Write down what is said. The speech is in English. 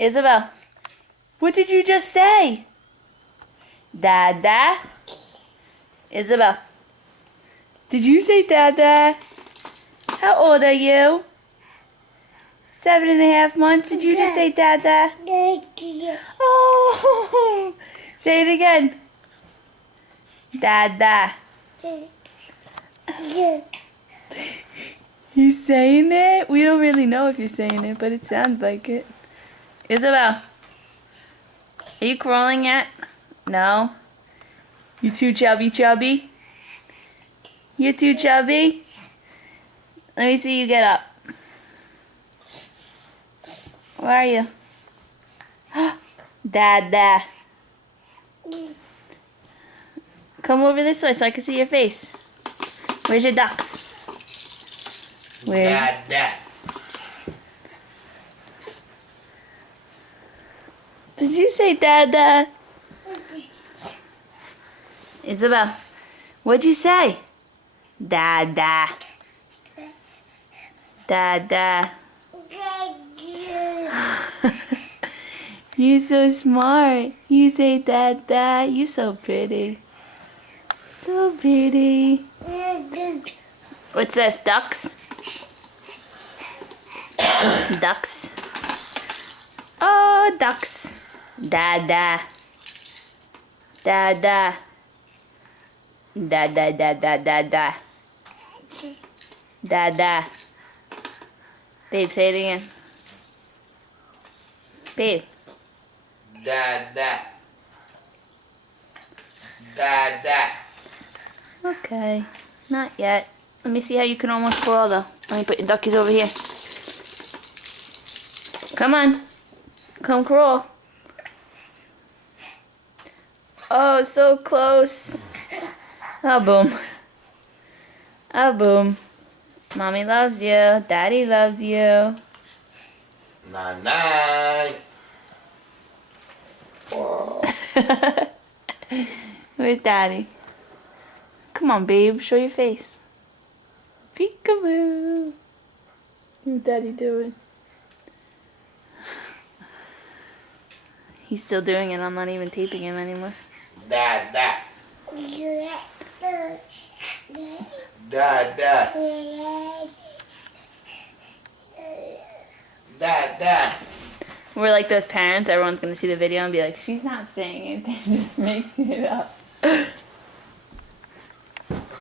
Isabel, what did you just say? Dada? Isabel, did you say Dada? How old are you? 7.5 months. Did you just say Dada? Oh, say it again. Dada. You saying it? We don't really know if you're saying it, but it sounds like it. Isabel, are you crawling yet? No? You too chubby? You too chubby? Let me see you get up. Where are you? Dada. Come over this way so I can see your face. Where's your ducks? Dada. Did you say Dada? Isabel, what'd you say? Dada. Dada. You're so smart. You say Dada. You're so pretty. So pretty. What's this? Ducks? Ducks. Oh, ducks. Dada. Dada. Dada, dada, dada. Dada. Babe, say it again. Babe. Dada. Dada. Okay. Not yet. Let me see how you can almost crawl though. Let me put your duckies over here. Come on. Come crawl. Oh, so close. Oh, boom. Oh, boom. Mommy loves you. Daddy loves you. Night. Where's Daddy? Come on, babe. Show your face. Peekaboo. What's Daddy doing? He's still doing it. I'm not even taping him anymore. Dada. Dada. Dada. We're like those parents. Everyone's going to see the video and be like, she's not saying anything. Just making it up.